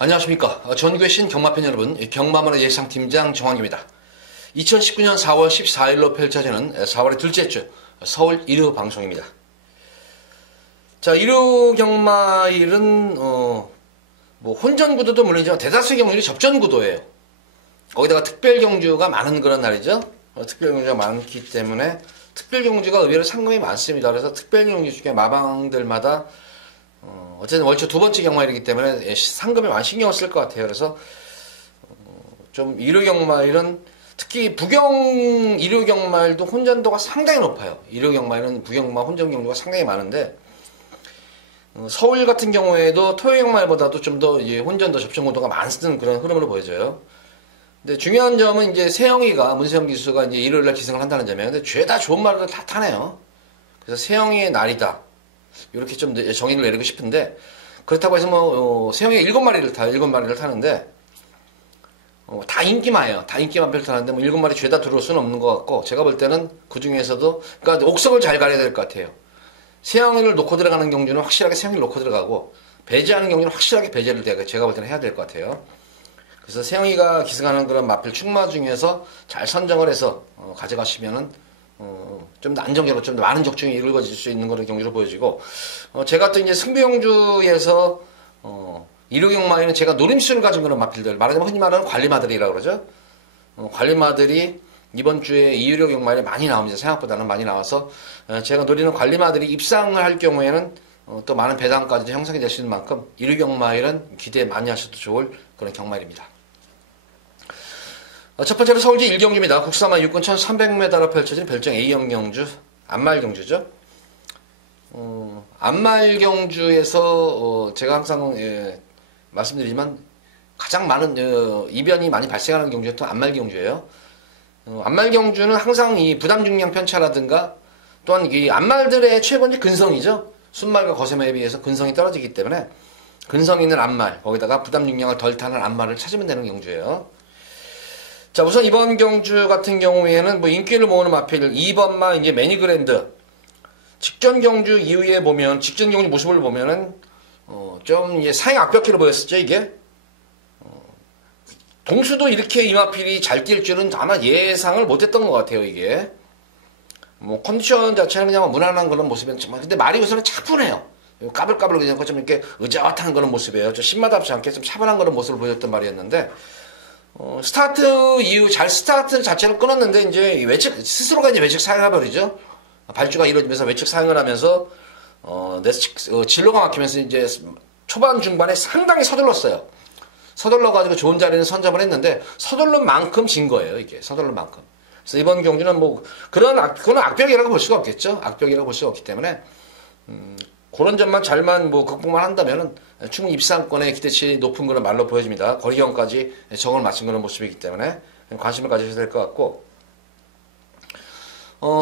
안녕하십니까. 전교신 경마팬 여러분, 경마문화 예상팀장 정황입니다. 2019년 4월 14일로 펼쳐지는 4월의 둘째 주 서울 1호 방송입니다. 자, 1호 경마일은 혼전구도도 물론이지만 대다수의 경우들이 접전구도예요. 거기다가 특별경주가 많은 그런 날이죠. 특별경주가 많기 때문에 특별경주가 의외로 상금이 많습니다. 그래서 특별경주 중에 마방들마다 어쨌든 월초 두 번째 경마일이기 때문에 상금에 많이 신경을 쓸 것 같아요. 그래서 좀 일요 경마일은 특히 부경 일요 경마일도 혼전도가 상당히 높아요. 일요 경마일은 부경마 혼전 경주가 상당히 많은데 서울 같은 경우에도 토요 경마일보다도 좀 더 혼전도 접전구도가 많은 그런 흐름으로 보여져요. 근데 중요한 점은 이제 세영이가 문세영 기수가 이제 일요일날 기승을 한다는 점이에요. 근데 죄다 좋은 말을 다 타네요. 그래서 세영이의 날이다. 이렇게 좀 정의를 내리고 싶은데, 그렇다고 해서 세영이가 7마리를 타는데, 다 인기마예요. 다 인기만 타는데, 7마리 죄다 들어올 수는 없는 것 같고, 제가 볼 때는 그 중에서도, 그러니까 옥석을 잘 가려야 될 것 같아요. 세영이를 놓고 들어가는 경주는 확실하게 세영이를 놓고 들어가고, 배제하는 경주는 확실하게 배제를 제가 볼 때는 해야 될 것 같아요. 그래서 세영이가 기승하는 그런 마필 축마 중에서 잘 선정을 해서, 가져가시면은, 좀 더 안정적으로 좀 더 많은 적중이 이루어질 수 있는 그런 경주로 보여지고, 제가 또 이제 승부경주에서, 일요경마에는 제가 노림수를 가진 그런 마필들, 말하자면 흔히 말하는 관리마들이라고 그러죠. 관리마들이 이번 주에 일요경마에 많이 나옵니다. 생각보다는 많이 나와서, 제가 노리는 관리마들이 입상을 할 경우에는, 또 많은 배당까지 형성이 될 수 있는 만큼, 일요경마일은 기대 많이 하셔도 좋을 그런 경마일입니다. 첫 번째로 서울시 1경주입니다. 국사마 육군 1300m로 펼쳐진 별정 A형 경주, 안말경주죠. 안말경주에서 제가 항상 말씀드리지만 가장 많은 이변이 많이 발생하는 경주가 또 안말경주예요. 안말경주는 항상 이 부담 중량 편차라든가 또한 이 안말들의 최고는 근성이죠. 순말과 거세말에 비해서 근성이 떨어지기 때문에 근성 있는 안말, 거기다가 부담 중량을 덜 타는 안말을 찾으면 되는 경주예요. 자, 우선 이번 경주 같은 경우에는 인기를 모으는 마필 2번마 이제 매니그랜드 직전 경주 이후에 보면 직전 경주 모습을 보면은 좀 이제 사행 악벽기로 보였었죠. 이게 동수도 이렇게 이 마필이 잘 뛸 줄은 아마 예상을 못했던 것 같아요. 이게 컨디션 자체는 그냥 무난한 그런 모습이었 정말 근데 말이 우선은 차분해요. 까불까불 그냥 좀 이렇게 의젓한 그런 모습이에요. 좀 신마답지 않게 좀 차분한 그런 모습을 보였던 말이었는데. 스타트 이후 잘 스타트 자체를 끊었는데 이제 스스로가 이제 외측 사용해 버리죠. 발주가 이루어지면서 외측 사용을 하면서 진로가 막히면서 이제 초반 중반에 상당히 서둘렀어요. 서둘러 가지고 좋은 자리는 선점을 했는데 서둘른 만큼 진 거예요. 이게 서둘른 만큼. 그래서 이번 경주는 그건 악벽이라고 볼 수가 없겠죠. 악벽이라고 볼 수가 없기 때문에 그런 점만 잘만 극복만 한다면은 충분히 입상권의 기대치 높은 그런 말로 보여집니다. 거리경까지 정을 맞춘 그런 모습이기 때문에 관심을 가지셔야 될 것 같고,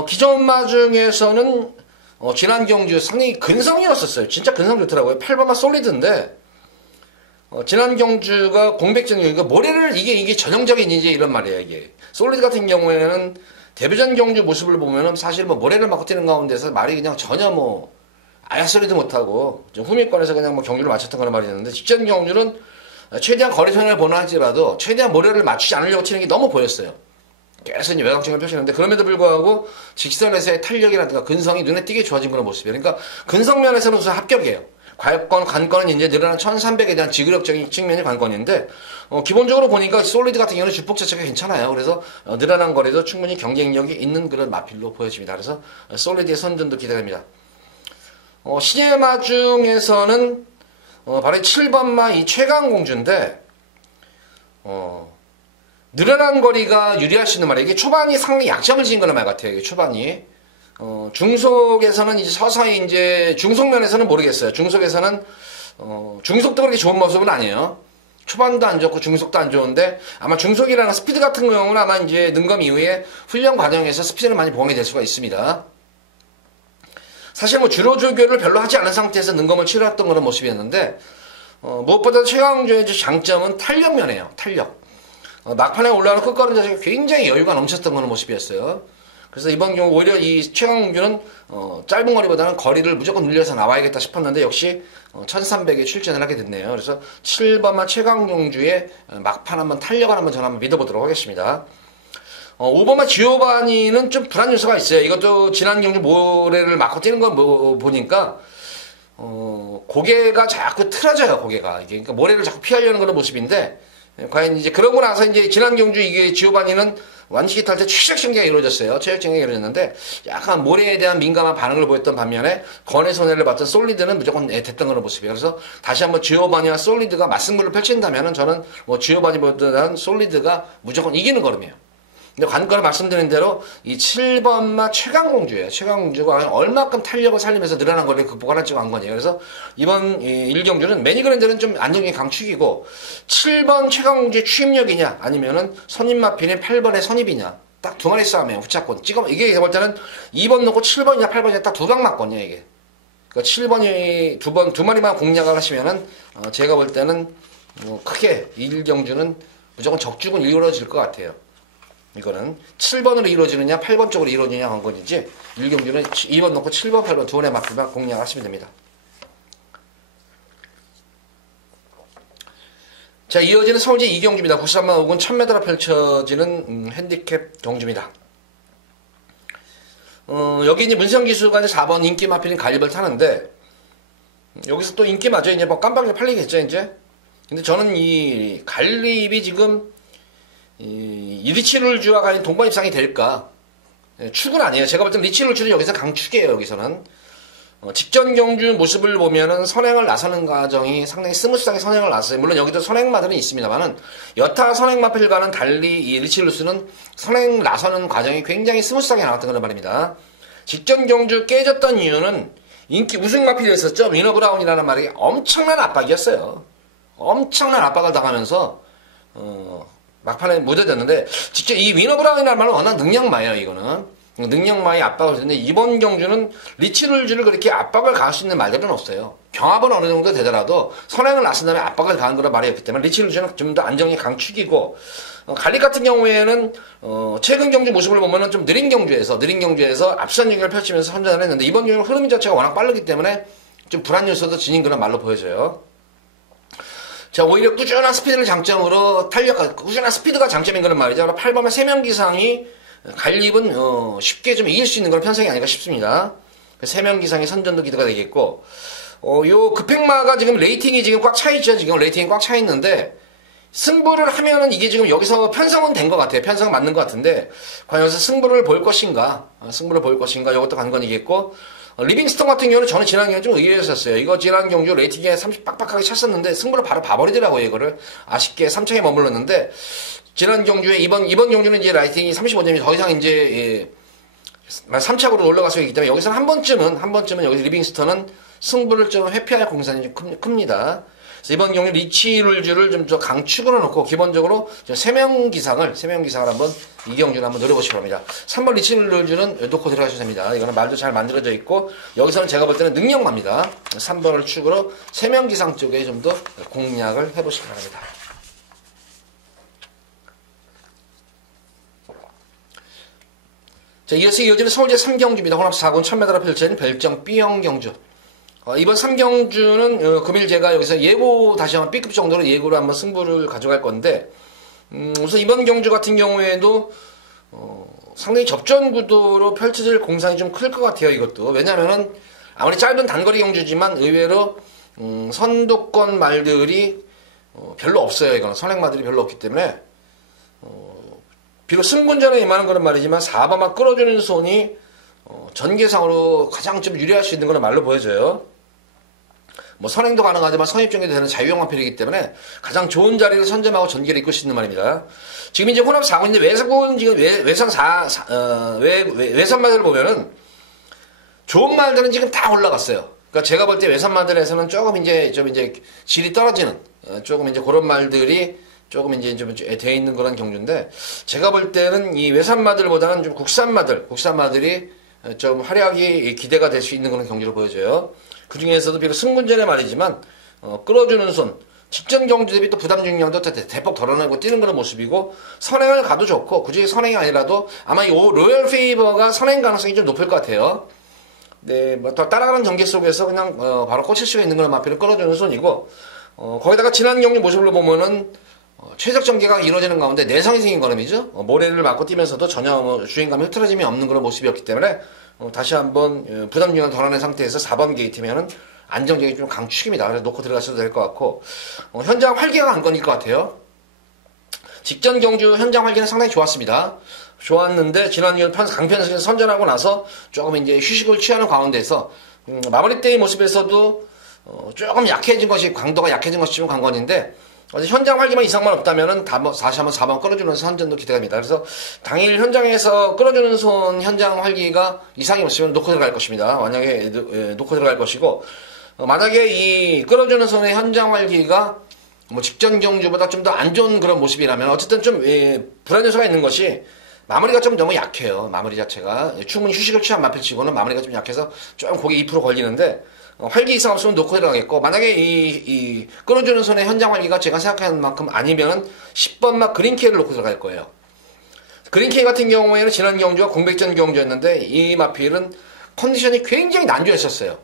기존마 중에서는 지난 경주 상당히 근성이었었어요. 진짜 근성 좋더라고요. 8번마 솔리드인데 지난 경주가 공백전 경주가 모래를 이게 전형적인 이제 이런 말이에요. 이게 솔리드 같은 경우에는 데뷔전 경주 모습을 보면은 사실 모래를 맞고 뛰는 가운데서 말이 그냥 전혀 아예 소리도 못하고 좀 후미권에서 그냥 경주를 맞췄던 그런 말이 있는데 직전 경주는 최대한 거리선을 보나할지라도 최대한 모래를 맞추지 않으려고 치는 게 너무 보였어요. 계속 이제 외곽적을 펼치는데 그럼에도 불구하고 직선에서의 탄력이라든가 근성이 눈에 띄게 좋아진 그런 모습이에요. 그러니까 근성 면에서는 우선 합격이에요. 관건은 이제 늘어난 1300에 대한 지구력적인 측면이 관건인데 기본적으로 보니까 솔리드 같은 경우는 주폭 자체가 괜찮아요. 그래서 늘어난 거리도 충분히 경쟁력이 있는 그런 마필로 보여집니다. 그래서 솔리드의 선전도 기대됩니다. 시내마 중에서는 바로 7번마 이 최강공주인데 늘어난 거리가 유리할 수 있는 말이에요. 이게 초반이 상당히 약점을 지닌 거란 말 같아요. 이게 초반이 중속에서는 이제 서서히 이제 중속면에서는 모르겠어요. 중속에서는 중속도 그렇게 좋은 모습은 아니에요. 초반도 안 좋고 중속도 안 좋은데 아마 중속이라는 스피드 같은 경우는 아마 이제 능검 이후에 훈련 과정에서 스피드를 많이 보강이 될 수가 있습니다. 사실 주로 조교를 별로 하지 않은 상태에서 능검을 치러왔던 그런 모습이었는데 무엇보다 최강공주의 장점은 탄력면이에요. 탄력. 막판에 올라가는 끝걸음 자체가 굉장히 여유가 넘쳤던 그런 모습이었어요. 그래서 이번 경우 오히려 이 최강공주는 짧은 거리보다는 거리를 무조건 늘려서 나와야겠다 싶었는데 역시 1300에 출전을 하게 됐네요. 그래서 7번마 최강공주의 막판 한번 탄력을 한번 저는 한번 믿어보도록 하겠습니다. 5번마 지오바니는 좀 불안 요소가 있어요. 이것도 지난 경주 모래를 맞고 뛰는 거 보니까 고개가 자꾸 틀어져요. 고개가 이게 그러니까 모래를 자꾸 피하려는 그런 모습인데 과연 이제 그러고 나서 이제 지난 경주 이게 지오바니는 완식이 탈 때 최적전개가 이루어졌어요. 최적전개가 이루어졌는데 약간 모래에 대한 민감한 반응을 보였던 반면에 건의 손해를 봤던 솔리드는 무조건 됐던 그런 모습이에요. 그래서 다시 한번 지오바니와 솔리드가 맞승부를 펼친다면은 저는 뭐 지오바니보다는 솔리드가 무조건 이기는 걸음이에요. 근데 관건을 말씀드린 대로 이 7번마 최강공주예요. 최강공주가 얼마큼 탄력을 살리면서 늘어난 거를 극복하는지 관건이에요. 그래서 이번 1경주는 매니그랜드는 좀 안정적인 강축이고 7번 최강공주의 추임력이냐 아니면은 선임마필인 8번의 선입이냐 딱 두 마리 싸움이에요. 후차권 찍어 이게 제가 볼 때는 2번 놓고 7번이냐 8번이냐 딱 두 방 맞거든요. 이게 그러니까 7번이 두 마리만 공략을 하시면은 제가 볼 때는 뭐 크게 1경주는 무조건 적중은 이루어질 것 같아요. 이거는 7번으로 이루어지느냐 8번 쪽으로 이루어지느냐 관건이지 1경주는 2번 놓고 7번 8번 두 번의 마필만 공략하시면 됩니다. 자, 이어지는 서울제 2경주입니다. 93만 5군 1000m로 펼쳐지는 핸디캡 경주입니다. 여기 이제 문성기수가 이제 4번 인기 마필인 갈립을 타는데 여기서 또 인기 맞죠? 이제 뭐 깜빡이 팔리겠죠 이제. 근데 저는 이 갈립이 지금 이 리치룰주와 과연 동반 입상이 될까? 축은 아니에요. 제가 볼 땐 리치룰주는 여기서 강축이에요. 여기서는 직전 경주 모습을 보면은 선행을 나서는 과정이 상당히 스무스하게 선행을 나섰어요. 물론 여기도 선행마들은 있습니다만은 여타 선행마필과는 달리 이 리치룰주는 선행 나서는 과정이 굉장히 스무스하게 나왔던 그런 말입니다. 직전 경주 깨졌던 이유는 인기 우승 마필이었었죠. 위너 브라운이라는 말이 엄청난 압박이었어요. 엄청난 압박을 당하면서 막판에 무뎌졌는데 직접 이 위너 브라운이라는 말은 워낙 능력마예요. 이거는 능력마의 압박을 했는데 이번 경주는 리치룰주를 그렇게 압박을 가할 수 있는 말들은 없어요. 경합은 어느 정도 되더라도 선행을 나선 다음에 압박을 가한 거란 말이었기 때문에 리치룰주는 좀 더 안정이 강축이고 갈릭 같은 경우에는 최근 경주 모습을 보면은 좀 느린 경주에서 앞선 경기를 펼치면서 선전을 했는데 이번 경주는 흐름 자체가 워낙 빠르기 때문에 좀 불안 요소도 지닌 그런 말로 보여져요. 자, 오히려 꾸준한 스피드를 장점으로 꾸준한 스피드가 장점인 그런 말이죠. 8번의 3명 기상이 갈립은 쉽게 좀 이길 수 있는 그런 편성이 아닐까 싶습니다. 3명 기상의 선전도 기대가 되겠고 요 급행마가 지금 레이팅이 지금 꽉 차 있죠. 지금 레이팅이 꽉 차 있는데 승부를 하면은 이게 지금 여기서 편성은 된 것 같아요. 편성은 맞는 것 같은데 과연 여기서 승부를 볼 것인가 이것도 관건이겠고 리빙스턴 같은 경우는 저는 지난 경주 좀 의외였었어요. 이거 지난 경주 레이팅에 30 빡빡하게 찼었는데 승부를 바로 봐버리더라고요. 이거를 아쉽게 3차에 머물렀는데 지난 경주에 이번 경주는 이제 라이팅이 35점이 더 이상 이제 3차로 올라갈 수 있기 때문에 여기서는 한 번쯤은 여기서 리빙스턴은 승부를 좀 회피할 공산이 좀 큽니다. 그래서 이번 경주 리치룰주를 좀 더 강축으로 놓고 기본적으로 3명 기상을 한번 이 경주를 한번 노려보시기 바랍니다. 3번 리치룰주는 놓고 들어가셔도 됩니다. 이거는 말도 잘 만들어져 있고 여기서는 제가 볼 때는 능력마입니다. 3번을 축으로 3명 기상 쪽에 좀 더 공략을 해보시기 바랍니다. 자, 이어지는 서울제 3경주입니다. 혼합 4군 1000m로 펼쳐진 별정 B형 경주. 이번 3경주는 금일 제가 여기서 예고 다시 한번 B급 정도로 예고로 한번 승부를 가져갈 건데 우선 이번 경주 같은 경우에도 상당히 접전 구도로 펼쳐질 공산이 좀 클 것 같아요. 이것도 왜냐면은 아무리 짧은 단거리 경주지만 의외로 선두권 말들이 별로 없어요. 이거는 선행마들이 별로 없기 때문에 비록 승분전에 임하는 거는 말이지만 4번만 끌어주는 손이 전개상으로 가장 좀 유리할 수 있는 거는 말로 보여져요. 뭐 선행도 가능하지만 선입전개도 되는 자유형마필이기 때문에 가장 좋은 자리를 선점하고 전개를 이끌 수 있는 말입니다. 지금 이제 혼합 4군인데 외상군 지금 외선마들을 보면은 좋은 말들은 지금 다 올라갔어요. 그러니까 제가 볼 때 외선마들에서는 조금 이제 질이 떨어지는 조금 이제 그런 말들이 조금 이제 좀 돼 있는 그런 경주인데 제가 볼 때는 이 외산마들보다는 좀 국산마들이 좀 활약이 기대가 될 수 있는 그런 경주로 보여져요. 그 중에서도 비록 승분전에 말이지만 끌어주는 손 직전 경주 대비 또 부담 중량도 대폭 덜어내고 뛰는 그런 모습이고, 선행을 가도 좋고, 굳이 선행이 아니라도 아마 이 로열 페이버가 선행 가능성이 좀 높을 것 같아요. 네, 뭐 더 따라가는 전개 속에서 그냥 바로 꽂힐 수가 있는 그런 마필을 끌어주는 손이고, 거기다가 지난 경주 모습을 보면은 최적 전개가 이루어지는 가운데 내성이 생긴 걸음이죠. 모래를 맞고 뛰면서도 전혀 주행감이 흐트러짐이 없는 그런 모습이었기 때문에 다시 한번 부담 중량 덜어낸 상태에서 4번 게이트면은 안정적인 좀 강축입니다. 그래서 놓고 들어가셔도 될 것 같고, 현장 활기가 관건일 것 같아요. 직전 경주 현장 활기는 상당히 좋았습니다. 좋았는데 지난 강편에서 선전하고 나서 조금 이제 휴식을 취하는 가운데서 마무리 때의 모습에서도 조금 약해진 것이, 강도가 약해진 것이 좀 관건인데, 현장 활기만 이상만 없다면은 다시 한번 4번 끌어주는 선전도 기대됩니다. 그래서 당일 현장에서 끌어주는 손 현장 활기가 이상이 없으면 놓고 들어갈 것입니다. 만약에 놓고 들어갈 것이고, 만약에 이 끌어주는 손의 현장 활기가 뭐 직전 경주보다 좀 더 안 좋은 그런 모습이라면 어쨌든 좀 불안 요소가 있는 것이 마무리가 좀 너무 약해요. 마무리 자체가 충분히 휴식을 취한 마필치고는 마무리가 좀 약해서 조금 고개 2% 걸리는데, 활기 이상 없으면 놓고 들어가겠고, 만약에 이 끌어주는 손의 현장 활기가 제가 생각하는 만큼 아니면은 10번 막 그린케이를 놓고 들어갈 거예요. 그린케이 같은 경우에는 지난 경주와 공백전 경주였는데 이 마필은 컨디션이 굉장히 난조했었어요.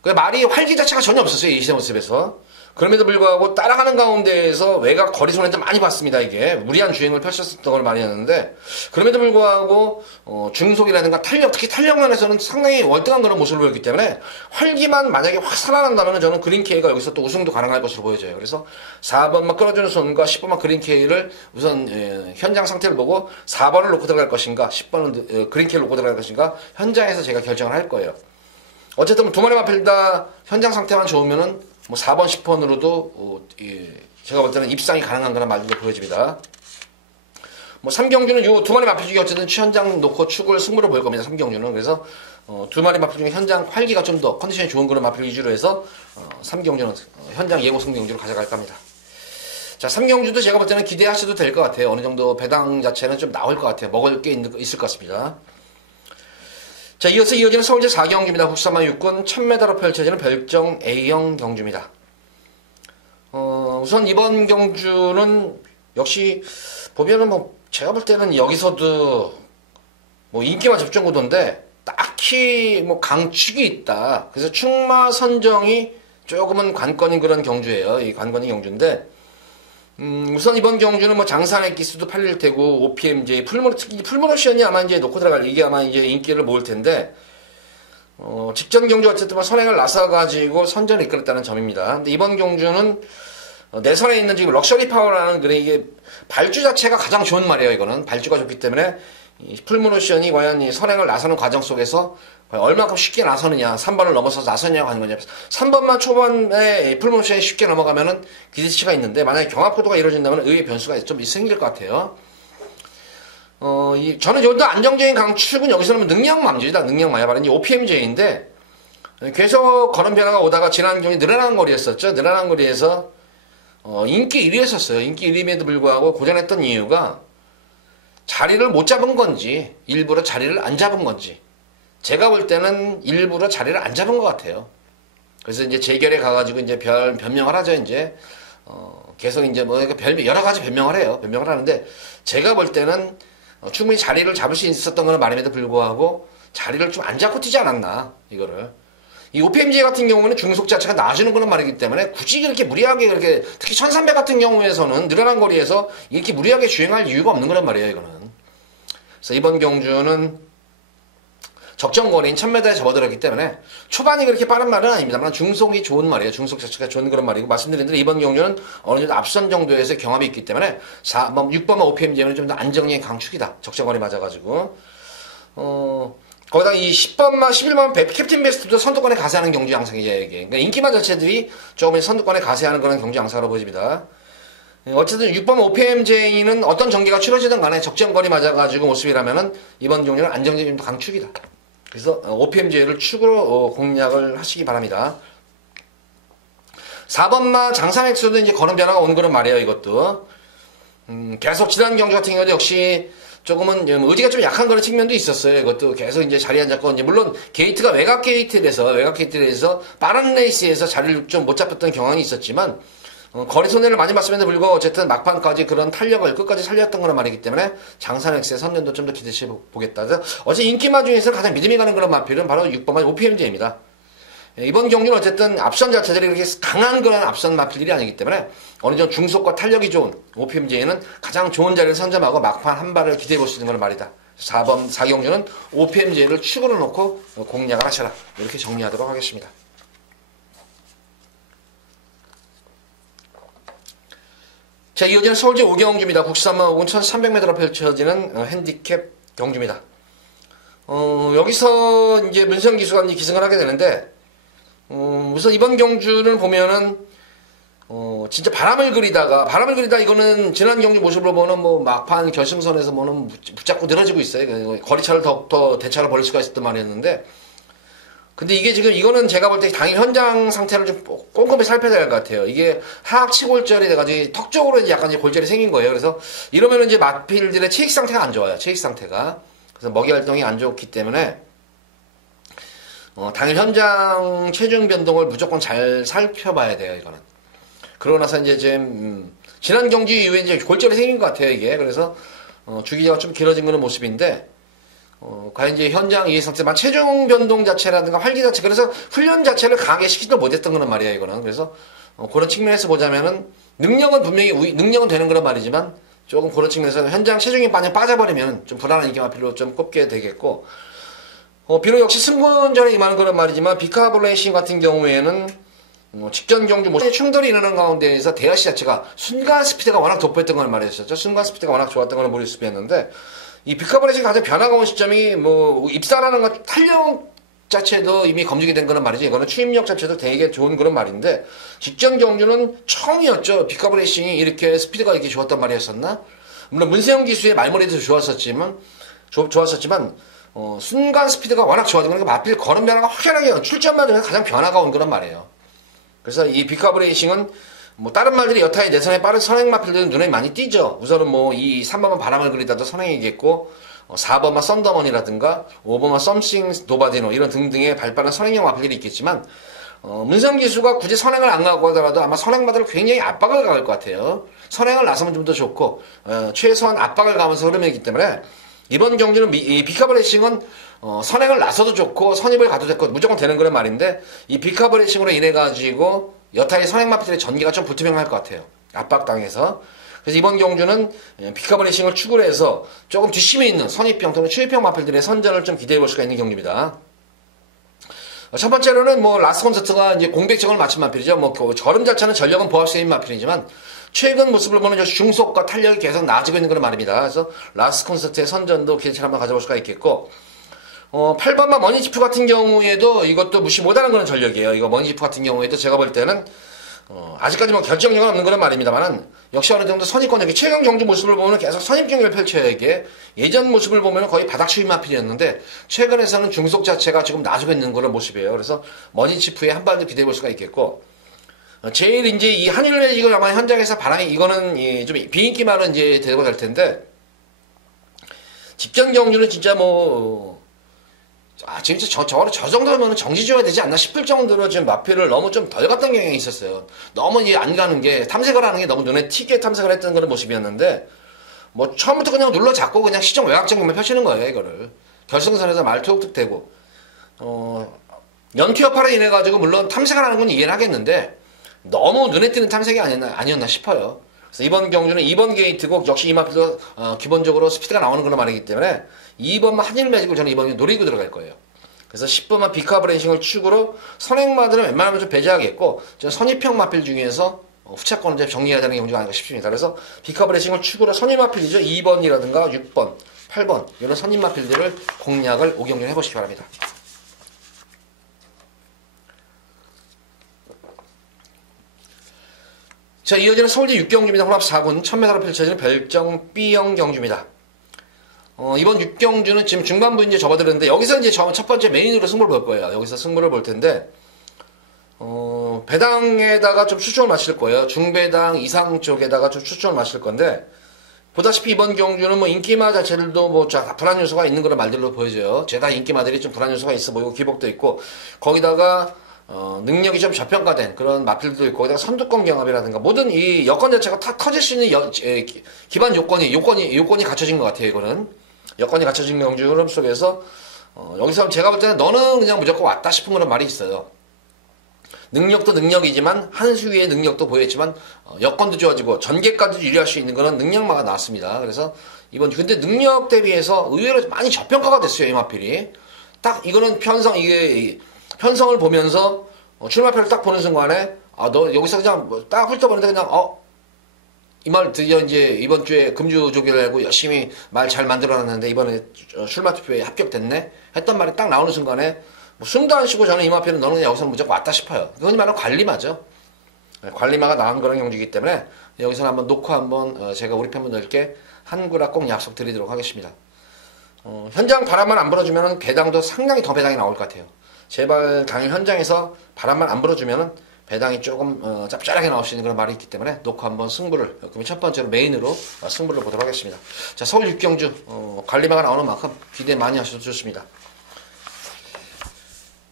그 말이 활기 자체가 전혀 없었어요. 이 시대 모습에서. 그럼에도 불구하고 따라가는 가운데에서 외곽 거리 손해도 많이 봤습니다. 이게 무리한 주행을 펼쳤었던 걸 많이 했는데, 그럼에도 불구하고 중속이라든가 탄력, 특히 탄력면에서는 상당히 월등한 그런 모습을 보였기 때문에 활기만 만약에 확 살아난다면 저는 그린케이가 여기서 또 우승도 가능할 것으로 보여져요. 그래서 4번만 끌어주는 손과 10번만 그린케이를 우선 현장 상태를 보고 4번을 놓고 들어갈 것인가, 10번은 그린케이를 놓고 들어갈 것인가 현장에서 제가 결정을 할 거예요. 어쨌든 두 마리 마필 다 현장 상태만 좋으면은 뭐 4번, 10번으로도 제가 볼 때는 입상이 가능한 그런 말도 보여집니다. 뭐 3경주는 요 두 마리 마필 중에 어쨌든 현장 놓고 축을 승부를 보일 겁니다. 3경주는. 그래서 두 마리 마필 중에 현장 활기가 좀 더 컨디션이 좋은 그런 마필 위주로 해서 3경주는 현장 예고 승경주로 가져갈까 합니다. 자, 3경주도 제가 볼 때는 기대하셔도 될 것 같아요. 어느 정도 배당 자체는 좀 나올 것 같아요. 먹을 게 있을 것 같습니다. 자, 이어서 이어지는 서울제 4경주입니다. 국산만 육군 1000m로 펼쳐지는 별정 A형 경주입니다. 우선 이번 경주는 역시 보면은 뭐 제가 볼 때는 여기서도 뭐 인기만 접전 구도인데 딱히 뭐 강축이 있다. 그래서 충마 선정이 조금은 관건인 그런 경주예요. 이 관건인 경주인데, 우선 이번 경주는 뭐 장산의 기수도 팔릴 테고, OPMJ, 특히 풀모노션이 아마 이제 놓고 들어갈, 이게 아마 이제 인기를 모을 텐데, 직전 경주 어쨌든 뭐 선행을 나서가지고 선전을 이끌었다는 점입니다. 근데 이번 경주는 내선에 있는 지금 럭셔리 파워라는 그런 이게 발주 자체가 가장 좋은 말이에요. 이거는 발주가 좋기 때문에 이 풀모노션이 과연 이 선행을 나서는 과정 속에서 얼마큼 쉽게 나서느냐, 3번을 넘어서서 나서냐고 하는 거냐. 3번만 초반에 풀모션이 쉽게 넘어가면은 기대치가 있는데, 만약에 경합포도가 이루어진다면 의외의 변수가 좀 생길 것 같아요. 저는 좀 더 안정적인 강축은 여기서는 능력맘주이다. 능력맘이야. 바로 이제 OPMJ인데, 계속 걸음 변화가 오다가 지난 경기 늘어난 거리였었죠. 늘어난 거리에서, 인기 1위 했었어요. 인기 1위임에도 불구하고 고전했던 이유가 자리를 못 잡은 건지, 일부러 자리를 안 잡은 건지. 제가 볼 때는 일부러 자리를 안 잡은 것 같아요. 그래서 이제 재결에 가가지고 이제 변명을 하죠, 이제. 계속 이제 뭐, 여러 가지 변명을 해요. 변명을 하는데, 제가 볼 때는 충분히 자리를 잡을 수 있었던 건 말임에도 불구하고, 자리를 좀 안 잡고 뛰지 않았나, 이거를. 이 OPMJ 같은 경우는 중속 자체가 나아지는 그런 말이기 때문에, 굳이 그렇게 무리하게 그렇게, 특히 1300 같은 경우에서는 늘어난 거리에서 이렇게 무리하게 주행할 이유가 없는 그런 말이에요, 이거는. 그래서 이번 경주는 적정거리인 1000m에 접어들었기 때문에 초반이 그렇게 빠른 말은 아닙니다만 중속이 좋은 말이에요. 중속 자체가 좋은 그런 말이고, 말씀드린 대로 이번 경주는 어느 정도 앞선 정도에서 경합이 있기 때문에 6번만 OPMJ는 좀 더 안정적인 강축이다. 적정거리 맞아가지고. 거기다가 이 10번만 11번 캡틴 베스트도 선두권에 가세하는 경주 양상이죠, 이게. 그러니까 인기만 자체들이 조금 선두권에 가세하는 그런 경주 양상으로 보여집니다. 어쨌든 6번 OPMJ는 어떤 전개가 치러지든 간에 적정거리 맞아가지고 모습이라면은 이번 경주는 안정적인 강축이다. 그래서 OPMJ를 축으로 공략을 하시기 바랍니다. 4번마 장산엑스도 이제 걸음 변화가 오는 그런 말이에요, 이것도. 계속 지난 경주 같은 경우도 역시 조금은 의지가 좀 약한 그런 측면도 있었어요. 이것도 계속 이제 자리 안 잡고, 이제 물론 게이트가 외곽 게이트에서 빠른 레이스에서 자리를 좀 못 잡혔던 경향이 있었지만, 거리 손해를 많이 봤음에도 불구하고 어쨌든 막판까지 그런 탄력을 끝까지 살렸던 거란 말이기 때문에 장산엑스의 선전도 좀 더 기대해 보겠다. 어제 인기마 중에서 가장 믿음이 가는 그런 마필은 바로 6번만 OPMJ입니다. 이번 경기는 어쨌든 앞선 자체들이 그렇게 강한 그런 앞선 마필들이 아니기 때문에 어느 정도 중속과 탄력이 좋은 OPMJ는 가장 좋은 자리를 선점하고 막판 한 발을 기대해 볼 수 있는 건 말이다. 4번 4경주는 OPMJ를 축으로 놓고 공략을 하셔라. 이렇게 정리하도록 하겠습니다. 자, 이어지는 서울제 5경주입니다. 93만 5군 1300m로 펼쳐지는 핸디캡 경주입니다. 여기서 이제 문성 기수가 기승을 하게 되는데, 우선 이번 경주를 보면은, 진짜 바람을 그리다 이거는 지난 경주 모습으로 보면 뭐 막판 결승선에서 뭐는 붙잡고 늘어지고 있어요. 거리차를 더 대차를 벌일 수가 있었단 말이었는데, 근데 이게 지금 이거는 제가 볼 때 당일 현장 상태를 좀 꼼꼼히 살펴야 될 것 같아요. 이게 하악 치골절이 돼가지고 턱 쪽으로 이제 약간 이제 골절이 생긴 거예요. 그래서 이러면은 이제 마필들의 체익 상태가 안 좋아요. 체익 상태가. 그래서 먹이 활동이 안 좋기 때문에 당일 현장 체중 변동을 무조건 잘 살펴봐야 돼요. 이거는. 그러고 나서 이제 지금 지난 경기 이후에 이제 골절이 생긴 것 같아요. 이게. 그래서 주기자가 좀 길어진 그런 모습인데. 과연 이제 현장 이해 상태만 체중 변동 자체라든가 활기 자체, 그래서 훈련 자체를 강하게 시키지도 못했던 거는 말이야, 이거는. 그래서, 그런 측면에서 보자면은, 능력은 분명히, 능력은 되는 그런 말이지만, 조금 그런 측면에서 현장 체중이 많이 빠져버리면 좀 불안한 인기마필로 좀 꼽게 되겠고, 비록 역시 승부전에 임하는 그런 말이지만, 비카블레이싱 같은 경우에는, 직전 경주 충돌이 일어나는 가운데에서 대하시 자체가 순간 스피드가 워낙 돋보였던 걸 말했었죠. 순간 스피드가 워낙 좋았던 걸 모습이었는데, 이 비카블레이싱 가장 변화가 온 시점이 입사라는 것 탄력 자체도 이미 검증이 된 그런 말이지. 이거는 추임력 자체도 되게 좋은 그런 말인데 직전 경주는 처음이었죠. 비카블레이싱이 이렇게 스피드가 이렇게 좋았단 말이었었나? 물론 문세영 기수의 말머리도 좋았었지만 순간 스피드가 워낙 좋아지고 그러니까 마필 걸음 변화가 확연하게 출전만 되면 가장 변화가 온 그런 말이에요. 그래서 이 비카블레이싱은 다른 말들이 여타의 내선의 빠른 선행 마필들은 눈에 많이 띄죠. 우선은 이 3번만 바람을 그리다도 선행이겠고, 4번만 썬더먼이라든가, 5번만 썸씽 노바디노, 이런 등등의 발빠른 선행형 마필들이 있겠지만, 문성 기수가 굳이 선행을 안 가고 하더라도 아마 선행마들을 굉장히 압박을 가할 것 같아요. 선행을 나서면 좀 더 좋고, 최소한 압박을 가면서 흐름이기 때문에, 이번 경기는 이 비카블레이싱은 선행을 나서도 좋고, 선입을 가도 됐고, 무조건 되는 그런 말인데, 이 비카블레이싱으로 인해가지고, 여타의 선행마필들의 전기가 좀 불투명할 것 같아요. 압박당해서. 그래서 이번 경주는 비카블레이싱을 축으로 해서 조금 뒷심이 있는 선입형 또는 추입형 마필들의 선전을 좀 기대해 볼 수가 있는 경기입니다. 첫 번째로는 라스 콘서트가 이제 공백점을 맞춘 마필이죠. 저름 자체는 전력은 보합세인 마필이지만 최근 모습을 보면 중속과 탄력이 계속 나아지고 있는 그런 말입니다. 그래서 라스 콘서트의 선전도 기대치 한번 가져볼 수가 있겠고 8번만 머니지프 같은 경우에도 이것도 무시 못하는 그런 전력이에요. 이거 머니지프 같은 경우에도 제가 볼 때는 아직까지 결정력은 없는 그런 말입니다만은 역시 어느 정도 선입권력이 최근 경주 모습을 보면 계속 선입 경기를 펼쳐야 이게 예전 모습을 보면 거의 바닥 추임 마필이었는데 최근에서는 중속 자체가 지금 나아지고 있는 그런 모습이에요. 그래서 머니지프에 한 발도 기대해 볼 수가 있겠고 제일 이제 이 한일 매직을 아마 현장에서 바람이 이거는 좀 비인기만은 이제 되고 될 텐데 직전 경주는 진짜 진짜 저 정도면 정지 줘야 되지 않나 싶을 정도로 지금 마필을 너무 좀 덜 갔던 경향이 있었어요. 너무 안 가는 게, 탐색을 하는 게 너무 눈에 튀게 탐색을 했던 그런 모습이었는데, 처음부터 그냥 눌러 잡고 그냥 시정 외곽적으로만 펼치는 거예요, 이거를. 결승선에서 말투 되고, 연투 여파로 인해가지고, 물론 탐색을 하는 건 이해는 하겠는데, 너무 눈에 띄는 탐색이 아니었나 싶어요. 그래서 이번 경주는 2번 게이트고, 역시 이 마필도, 기본적으로 스피드가 나오는 그런 말이기 때문에, 2번만 한일 매직을 저는 이번에 노리고 들어갈 거예요. 그래서 10번만 비카브레이싱을 축으로 선행마들은 웬만하면 좀 배제하겠고 저는 선입형 마필 중에서 후차권을 좀 정리해야 되는 경우가 아닌가 싶습니다. 그래서 비카브레이싱을 축으로 선입 마필이죠. 2번이라든가 6번, 8번 이런 선입 마필들을 공략을 5경주에 해보시기 바랍니다. 자, 이어지는 서울대 6경주입니다. 혼합 4군 1000m로 펼쳐지는 별정 B형 경주입니다. 이번 6경주는 지금 중반부 이제 접어들었는데, 여기서 이제 첫 번째 메인으로 승부를 볼 거예요. 여기서 승부를 볼 텐데, 배당에다가 좀 추천을 마실 거예요. 중배당 이상 쪽에다가 좀 추천을 마실 건데, 보다시피 이번 경주는 인기마 자체들도 불안 요소가 있는 그런 말들로 보여져요. 죄다 인기마들이 좀 불안 요소가 있어 보이고, 기복도 있고, 거기다가, 능력이 좀 저평가된 그런 마필들도 있고, 거기다가 선두권 경합이라든가 모든 이 여건 자체가 다 터질 수 있는 기반 요건이 갖춰진 것 같아요. 이거는 여건이 갖춰진 경주 흐름 속에서 여기서 제가 볼 때는 너는 그냥 무조건 왔다 싶은 그런 말이 있어요. 능력도 능력이지만 한 수 위의 능력도 보였지만 여건도 좋아지고 전개까지 유리할 수 있는 그런 능력마가 나왔습니다. 그래서 이번 근데 능력 대비해서 의외로 많이 저평가가 됐어요. 이 마필이 딱 이거는 편성을 보면서 출마표를 딱 보는 순간에 너 여기서 그냥 딱 훑어보는데 그냥 이 말 드디어 이제 이번 주에 금주 조기를 내고 열심히 말 잘 만들어놨는데 이번에 출마투표에 합격됐네 했던 말이 딱 나오는 순간에 숨도 안 쉬고 저는 이 마표는 너는 여기서 무조건 왔다 싶어요. 그건 말은 관리마죠. 관리마가 나온 그런 경주이기 때문에 여기서는 한번 놓고 한번 제가 우리 팬분들께 한 구라 꼭 약속드리도록 하겠습니다. 현장 바람만 안 불어주면 배당도 상당히 더 배당이 나올 것 같아요. 제발 당일 현장에서 바람만 안 불어주면 배당이 조금 짭짤하게 나올 수 있는 그런 말이 있기 때문에 놓고 한번 승부를 그럼 첫 번째로 메인으로 승부를 보도록 하겠습니다. 자, 서울 육경주 관리마가 나오는 만큼 기대 많이 하셔도 좋습니다.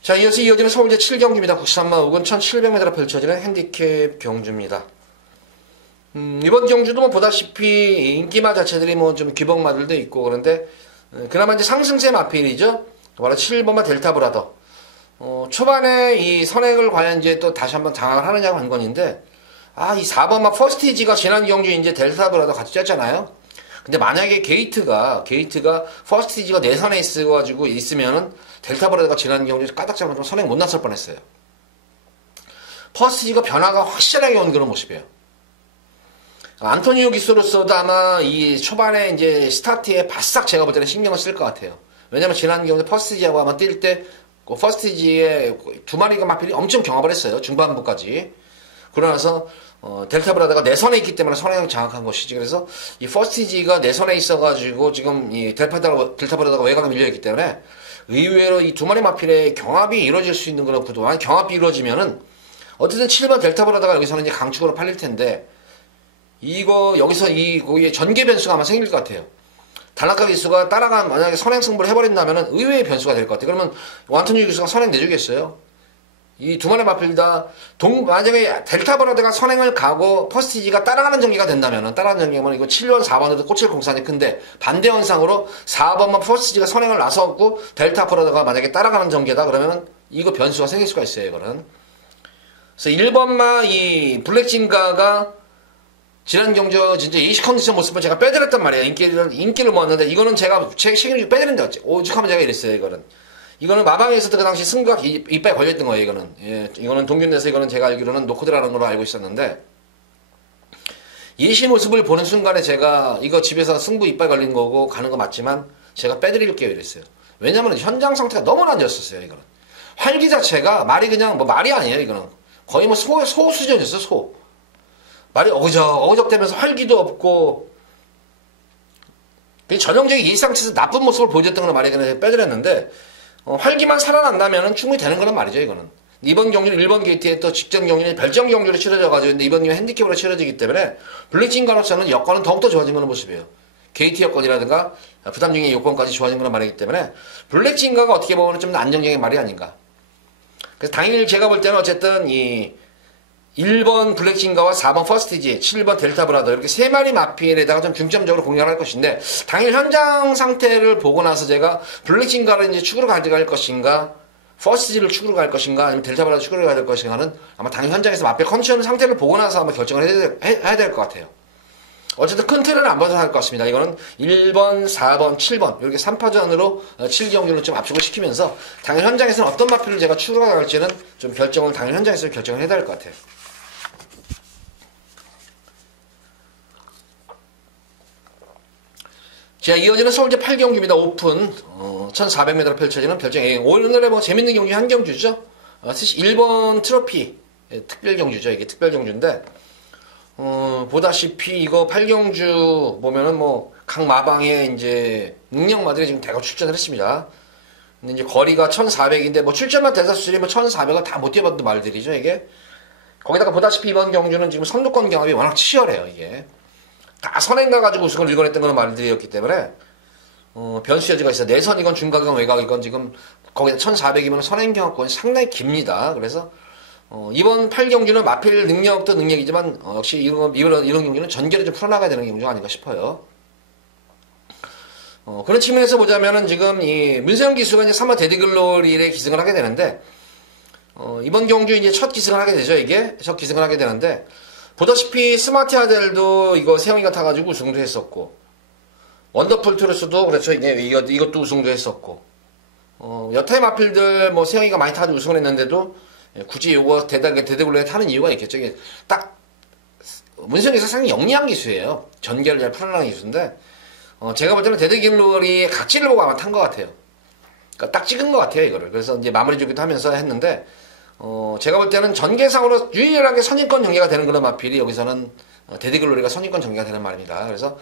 자, 이어서 이어지는 서울 제7경주입니다. 93만 5근 1700m로 펼쳐지는 핸디캡 경주입니다. 이번 경주도 뭐 보다시피 인기마 자체들이 뭐 좀 귀복마들도 있고 그런데 그나마 이제 상승세 마필이죠. 바로 7번마 델타브라더. 초반에 이 선행을 과연 이제 또 다시 한번 장악을 하느냐고 한 건인데, 이 4번마 퍼스티지가 지난 경주 이제 델타브라더 같이 쪘잖아요. 근데 만약에 게이트가 퍼스티지가 내선에 있어가지고 있으면은 델타브라더가 지난 경주 까닥 잡아서 선행 못 났을 뻔했어요. 퍼스티지가 변화가 확실하게 온 그런 모습이에요. 안토니오 기스로서도 아마 이 초반에 이제 스타트에 바싹 제가 볼 때는 신경을 쓸 것 같아요. 왜냐면 지난 경주 퍼스티지하고 아마 뛸 때 퍼스티지의 두 마리가 마필이 엄청 경합을 했어요. 중반부까지. 그러나서 델타브라더가 내선에 있기 때문에 선행을 장악한 것이지. 그래서 이 퍼스티지가 내선에 있어가지고 지금 이 델타브라더가 외곽에 밀려있기 때문에 의외로 이 두 마리 마필의 경합이 이루어질 수 있는 그런 구도. 만약 경합이 이루어지면은 어쨌든 7번 델타브라더가 여기서는 이제 강축으로 팔릴 텐데 여기서 거기에 전개 변수가 아마 생길 것 같아요. 단락가 기수가 만약에 선행 승부를 해버린다면 의외의 변수가 될 것 같아요. 그러면 안토니오 기수가 선행 내주겠어요? 이 두 마리 마필 다 만약에 델타브라더가 선행을 가고 퍼스티지가 따라가는 전개가 된다면 따라가는 전개면 이거 7번 4번으로 꽂힐 공산이 큰데 반대 현상으로 4번만 퍼스티지가 선행을 나서고 델타브라더가 만약에 따라가는 전개다 그러면 이거 변수가 생길 수가 있어요. 이거는. 그래서 1번마 이 블랙진가가 지난 경주 진짜 예시 컨디션 모습을 제가 빼드렸단 말이에요. 인기를 모았는데 이거는 제가 책임지고 빼드린다. 오죽하면 제가 이랬어요. 이거는 마방에서도 그 당시 승부가 이빨에 걸렸던 거예요. 이거는. 예, 이거는 동균에서 이거는 제가 알기로는 노코드라는 걸로 알고 있었는데 예시 모습을 보는 순간에 제가 이거 집에서 승부 이빨 걸린 거고 가는 거 맞지만 제가 빼드릴게요. 이랬어요. 왜냐면 현장 상태가 너무 안 좋았었어요. 이거는. 활기 자체가 말이 그냥 말이 아니에요. 이거는. 거의 뭐 소 수준이었어요. 소. 말이 어그적대면서 활기도 없고 전형적인 일상체에서 나쁜 모습을 보여줬던 건 말이 그냥 빼드렸는데 활기만 살아난다면 충분히 되는 거란 말이죠. 이거는 이번 경기는 1번 게이트에 또 직전 경기는 별정 경기로 치러져가지고 근데 이번 경기는 핸디캡으로 치러지기 때문에 블랙진가로서는 여건은 더욱더 좋아진 그런 모습이에요. 게이트 여건이라든가 부담 중의 요건까지 좋아진 그런 말이기 때문에 블랙진가가 어떻게 보면 좀 더 안정적인 말이 아닌가. 그래서 당일 제가 볼 때는 어쨌든 이 1번 블랙진가와 4번 퍼스티지, 7번 델타브라더 이렇게 세 마리 마필에다가 좀 중점적으로 공략할 것인데 당일 현장 상태를 보고 나서 제가 블랙진가를 이제 축으로 가져갈 것인가 퍼스티지를 축으로 갈 것인가 아니면 델타브라더 축으로 가야 될 것인가는 아마 당일 현장에서 마필 컨디션 상태를 보고 나서 아마 결정을 해야 될 것 같아요. 어쨌든 큰 틀은 안 벗어날 것 같습니다. 이거는 1번, 4번, 7번 이렇게 3파전으로 7경주를 좀 압축을 시키면서 당일 현장에서는 어떤 마필을 제가 축으로 갈지는 좀 결정을 당일 현장에서 결정을 해야 될 것 같아요. 자, 이어지는 서울제 8경주입니다. 오픈 1400m로 펼쳐지는 별정 A. 오늘의 뭐 재밌는 경주 한 경주죠. 사실 1번 트로피 특별 경주죠. 이게 특별 경주인데 보다시피 이거 8경주 보면은 뭐 각 마방에 이제 능력마들이 지금 대거 출전을 했습니다. 근데 이제 거리가 1400인데 뭐 출전만 대사수들이 뭐 1400을 다 못 뛰어봤던 말들이죠. 이게 거기다가 보다시피 이번 경주는 지금 선두권 경합이 워낙 치열해요. 이게 다 선행 가가지고 우승을 일궈냈던 그런 말들이었기 때문에 변수 여지가 있어요. 내선이건 중각이건 외곽이건 지금 거기다 1400이면 선행경합권이 상당히 깁니다. 그래서 이번 8경주는 마필 능력도 능력이지만 역시 이런 경주는 전개를 좀 풀어나가야 되는 경주가 아닌가 싶어요. 그런 측면에서 보자면은 지금 이 문세영 기수가 이제 3번 데디글로리에 기승을 하게 되는데 이번 경주 이제 첫 기승을 하게 되죠. 이게 첫 기승을 하게 되는데 보다시피 스마트 아델도 이거 세영이가 타가지고 우승도 했었고 원더풀 트루스도 그렇죠. 이것도 우승도 했었고 여타의 마필들 뭐 세영이가 많이 타가지고 우승을 했는데도 굳이 이거 데디글로리에 타는 이유가 있겠죠. 이게 딱 문세영에서 상당히 영리한 기수예요. 전개를 잘 풀어나가는 기수인데 제가 볼 때는 데디글로리의 각질을 보고 아마 탄 것 같아요. 그러니까 딱 찍은 것 같아요, 이거를. 그래서 이제 마무리 주기도 하면서 했는데, 제가 볼 때는 전개상으로 유일하게 선입권 전개가 되는 그런 마필이 여기서는 데디글로리가 선입권 전개가 되는 말입니다. 그래서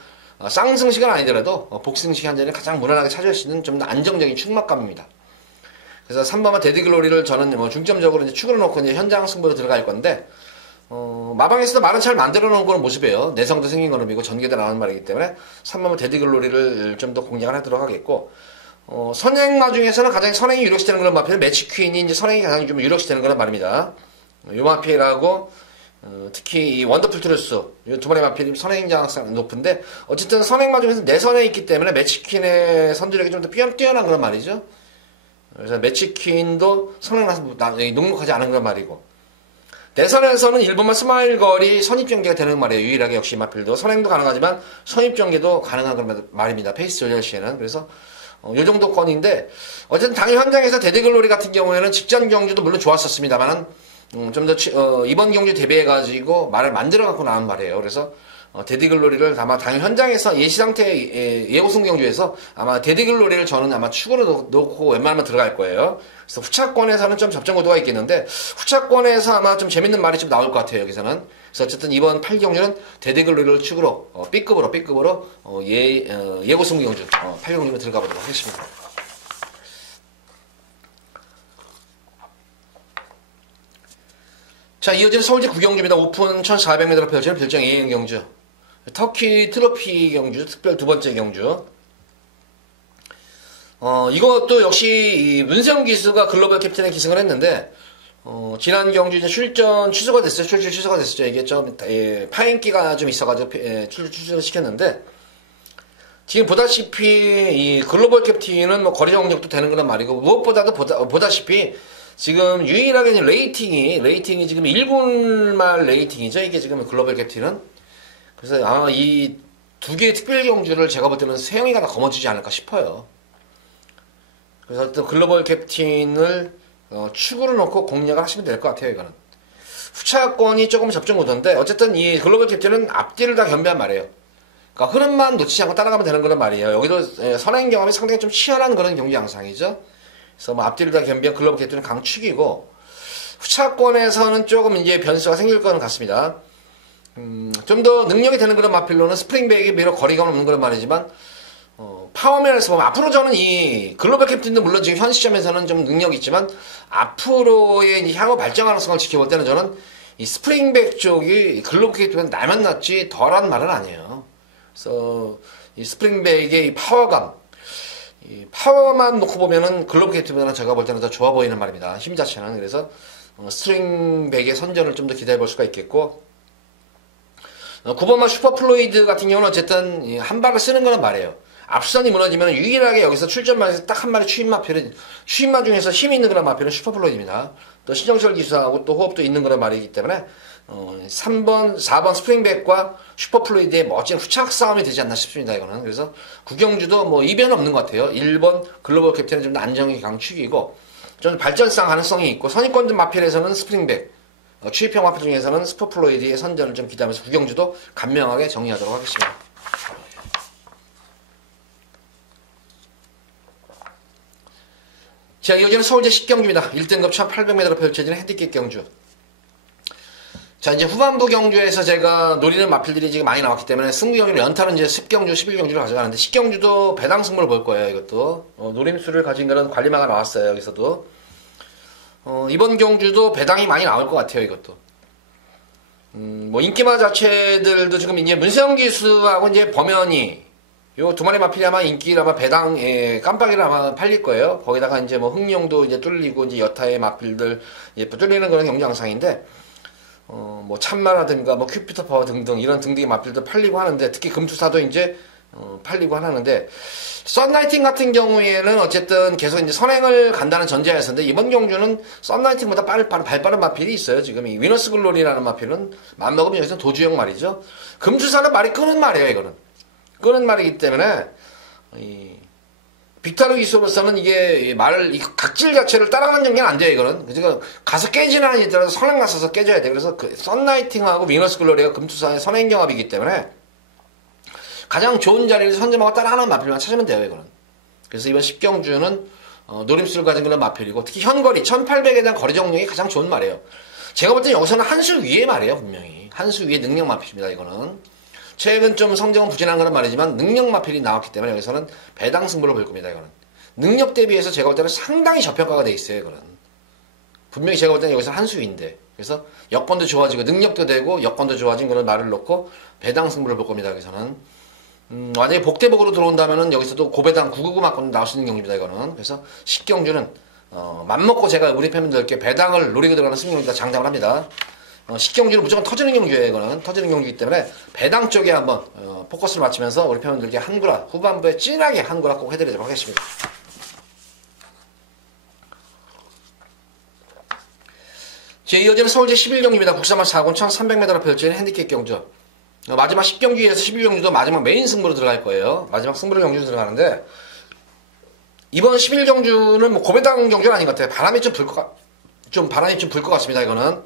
쌍승식은 아니더라도 복승식 한 자리를 가장 무난하게 차지할 수 있는 좀 더 안정적인 축막감입니다. 그래서 3번만 데디글로리를 저는 뭐 중점적으로 이제 축으로 놓고 이제 현장 승부로 들어갈 건데, 마방에서도 말은 잘 만들어 놓은 그런 모습이에요. 내성도 생긴 거름이고 전개도 나오는 말이기 때문에 3번만 데디글로리를 좀 더 공략을 하도록 하겠고 선행마 중에서는 가장 선행이 유력시되는 그런 마필은 매치퀸이 이제 선행이 가장 좀 유력시되는 그런 말입니다. 요 마필하고 특히 이 원더풀 트루스 이 두 마리 마필이 선행 장악성이 높은데 어쨌든 선행마 중에서 내선에 있기 때문에 매치퀸의 선두력이 좀 더 뛰어난 그런 말이죠. 그래서 매치퀸도 선행라서 녹록하지 않은 그런 말이고 대선에서는 1번만 스마일 거리 선입전개가 되는 말이에요. 유일하게 역시 마필도 선행도 가능하지만 선입전개도 가능한 그런 말입니다. 페이스 조절 시에는. 그래서 요 정도 건인데 어쨌든 당일 현장에서 데디글로리 같은 경우에는 직전 경주도 물론 좋았었습니다만은 좀 더 이번 경주 대비해가지고 말을 만들어 갖고 나온 말이에요. 그래서 데디글로리를 아마 당일 현장에서 예시 상태 예고승 경주에서 아마 데디글로리를 저는 아마 축으로 놓고 웬만하면 들어갈 거예요. 그래서 후차권에서는 좀 접전 구도가 있겠는데 후차권에서 아마 좀 재밌는 말이 좀 나올 것 같아요. 여기서는. 그래서 어쨌든 이번 8경주는 데디글로리를 축으로 B급으로 예고승 경주 8경주로 들어가 보도록 하겠습니다. 자, 이어지는 서울시 9경주입니다. 오픈 1400m로 펼치는 별정 A형 경주. 터키 트로피 경주, 특별 두 번째 경주. 이것도 역시 문세영 기수가 글로벌 캡틴에 기승을 했는데, 지난 경주 이제 출전 취소가 됐어요. 출전 취소가 됐었죠. 이게 좀, 파인기가 좀 있어가지고, 출전을 시켰는데, 지금 보다시피, 이 글로벌 캡틴은 뭐 거리 정력도 되는 그런 말이고, 무엇보다도 보다시피, 지금 유일하게 레이팅이 지금 1분말 레이팅이죠. 이게 지금 글로벌 캡틴은. 그래서 아마 이 두 개의 특별 경주를 제가 볼 때는 세영이가 다 거머쥐지 않을까 싶어요. 그래서 또 글로벌 캡틴을 축으로 놓고 공략을 하시면 될 것 같아요. 이거는 후차권이 조금 접종 구도인데 어쨌든 이 글로벌 캡틴은 앞뒤를 다 겸비한 말이에요. 그러니까 흐름만 놓치지 않고 따라가면 되는 그런 말이에요. 여기도 선행 경험이 상당히 좀 치열한 그런 경주 양상이죠. 그래서 뭐 앞뒤를 다 겸비한 글로벌 캡틴은 강축이고 후차권에서는 조금 이제 변수가 생길 것 같습니다. 좀 더 능력이 되는 그런 마필로는 스프링백이 비록 거리가 없는 그런 말이지만 파워면에서 보면 앞으로 저는 이 글로벌 캡틴도 물론 지금 현 시점에서는 좀 능력이 있지만 앞으로의 향후 발전 가능성을 지켜볼 때는 저는 이 스프링백 쪽이 글로벌 캡틴은 날만 낫지 덜한 말은 아니에요. 그래서 이 스프링백의 이 파워감 이 파워만 놓고 보면은 글로벌 캡틴보다는 제가 볼 때는 더 좋아 보이는 말입니다. 힘 자체는. 그래서 스프링백의 선전을 좀 더 기대해 볼 수가 있겠고 9번만 슈퍼플로이드 같은 경우는 어쨌든 한 발을 쓰는 거는 말이에요. 앞선이 무너지면 유일하게 여기서 출전만에서 딱 한 마리 추임마 중에서 힘이 있는 그런 마필은 슈퍼플로이드입니다. 또 신정철 기수하고 또 호흡도 있는 그런 말이기 때문에 3번, 4번 스프링백과 슈퍼플로이드의 멋진 후착 싸움이 되지 않나 싶습니다. 이거는. 그래서 구경주도 뭐 이변은 없는 것 같아요. 1번 글로벌 캡틴은 좀 더 안정이 강축이고 좀 발전상 가능성이 있고 선입권 마필에서는 스프링백 추입형 마필 중에서는 슈퍼플로이드의 선전을 좀 기대하면서 구경주도 간명하게 정리하도록 하겠습니다. 자, 이어지는 서울제 10경주입니다. 1등급 1800m로 펼쳐지는 핸디캡 경주. 자, 이제 후반부 경주에서 제가 노리는 마필들이 지금 많이 나왔기 때문에 승부 경주를 연타는 이제 10경주, 11경주를 가져가는데 10경주도 배당 승부를 볼 거예요, 이것도. 노림수를 가진 그런 관리마가 나왔어요, 여기서도. 이번 경주도 배당이 많이 나올 것 같아요, 이것도. 뭐, 인기마 자체들도 지금 이제 문세영 기수하고 이제 범현이, 요 두 마리 마필이 아마 인기를 아마 배당, 깜빡이를 아마 팔릴 거예요. 거기다가 이제 뭐 흥룡도 이제 뚫리고, 이제 여타의 마필들, 뚫리는 그런 경기 양상인데, 뭐 참마라든가 뭐 큐피터 파워 등등 이런 등등의 마필도 팔리고 하는데, 특히 금투사도 이제 팔리고 하는데, 썬라이팅 같은 경우에는 어쨌든 계속 이제 선행을 간다는 전제하였었는데, 이번 경주는 썬라이팅보다 발빠른 마필이 있어요. 지금 이 위너스 글로리라는 마필은 맘먹으면 여기서 도주형 말이죠. 금투사는 말이 끄는 말이에요. 이거는 끄는 말이기 때문에 이 빅타르 기술로서는 이게 이 각질 자체를 따라가는 경기는 안 돼요. 이거는 그러니까 가서 깨지는 이더라도 선행 갔어서 깨져야 돼. 그래서 그 썬라이팅하고 위너스 글로리가 금투사의 선행 경합이기 때문에 가장 좋은 자리를 선점하고 따라가는 마필만 찾으면 돼요. 이거는. 그래서 이번 10경주는 노림수를 가진 그런 마필이고, 특히 현거리 1800에 대한 거리 정력이 가장 좋은 말이에요. 제가 볼 때는 여기서는 한 수 위에 말이에요. 분명히 한 수 위에 능력 마필입니다. 이거는 최근 좀 성적은 부진한 그런 말이지만 능력 마필이 나왔기 때문에 여기서는 배당 승부를 볼 겁니다. 이거는 능력 대비해서 제가 볼 때는 상당히 저평가가 돼 있어요. 이거는 분명히 제가 볼 때는 여기서 한 수 위인데, 그래서 여건도 좋아지고 능력도 되고 여건도 좋아진 그런 말을 놓고 배당 승부를 볼 겁니다. 여기서는 만약에 복대복으로 들어온다면은 여기서도 고배당 999 맞고 나올 수 있는 경기입니다. 이거는 그래서 10경주는 맘먹고 제가 우리 팬분들께 배당을 노리고 들어가는 승경주다 장담을 합니다. 10경주는 무조건 터지는 경주예요. 이거는 터지는 경주이기 때문에 배당 쪽에 한번 포커스를 맞추면서 우리 팬분들께 한구라 후반부에 찐하게 한구라 꼭 해드리도록 하겠습니다. 제 이어지는 서울제 11경기입니다. 국산만 4군 1300m로 펼치는 핸디캡 경주. 마지막 10경기에서 11경주도 마지막 메인 승부로 들어갈 거예요. 마지막 승부로 경주로 들어가는데, 이번 11경주는 뭐 고배당 경주는 아닌 것 같아요. 바람이 좀 불 것 같습니다. 이거는.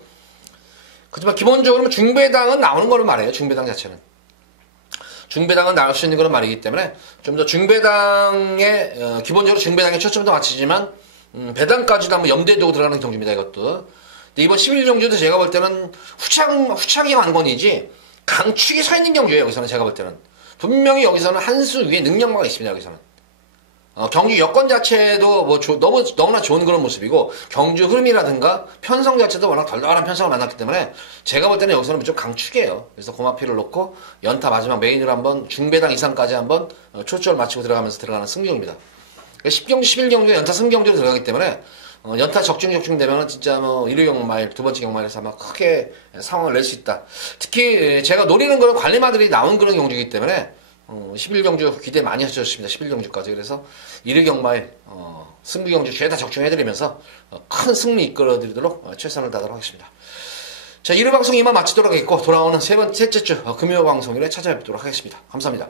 그렇지만 기본적으로 중배당은 나오는 거를 말해요. 중배당 자체는. 중배당은 나올 수 있는 그런 말이기 때문에 좀 더 중배당에 기본적으로 중배당에 초점을 더 맞추지만 배당까지도 한번 염두에 두고 들어가는 경주입니다. 이것도. 근데 이번 11경주도 제가 볼 때는 후착이 관건이지 강축이 서 있는 경주예요. 여기서는 제가 볼 때는 분명히 여기서는 한 수 위에 능력마가 있습니다. 여기서는. 경주 여건 자체도 뭐 너무나 좋은 그런 모습이고, 경주 흐름이라든가 편성 자체도 워낙 덜덜한 편성을 만났기 때문에 제가 볼 때는 여기서는 좀 강축이에요. 그래서 고마피를 놓고 연타 마지막 메인으로 한번 중배당 이상까지 한번 초점을 맞추고 들어가면서 들어가는 승경입니다. 10경주, 11경주 연타 승경주로 들어가기 때문에 연타 적중 되면은 진짜 뭐 1호 경마일, 두 번째 경마일에서 아마 크게 상황을 낼 수 있다. 특히 제가 노리는 그런 관리마들이 나온 그런 경주이기 때문에 11경주 기대 많이 해주셨습니다. 11경주까지. 그래서 1위 경마에 승부경주 죄다 적중해드리면서 큰 승리 이끌어드리도록 최선을 다하도록 하겠습니다. 자, 1회 방송 이만 마치도록 하겠고, 돌아오는 셋째 주 금요 방송일에 찾아뵙도록 하겠습니다. 감사합니다.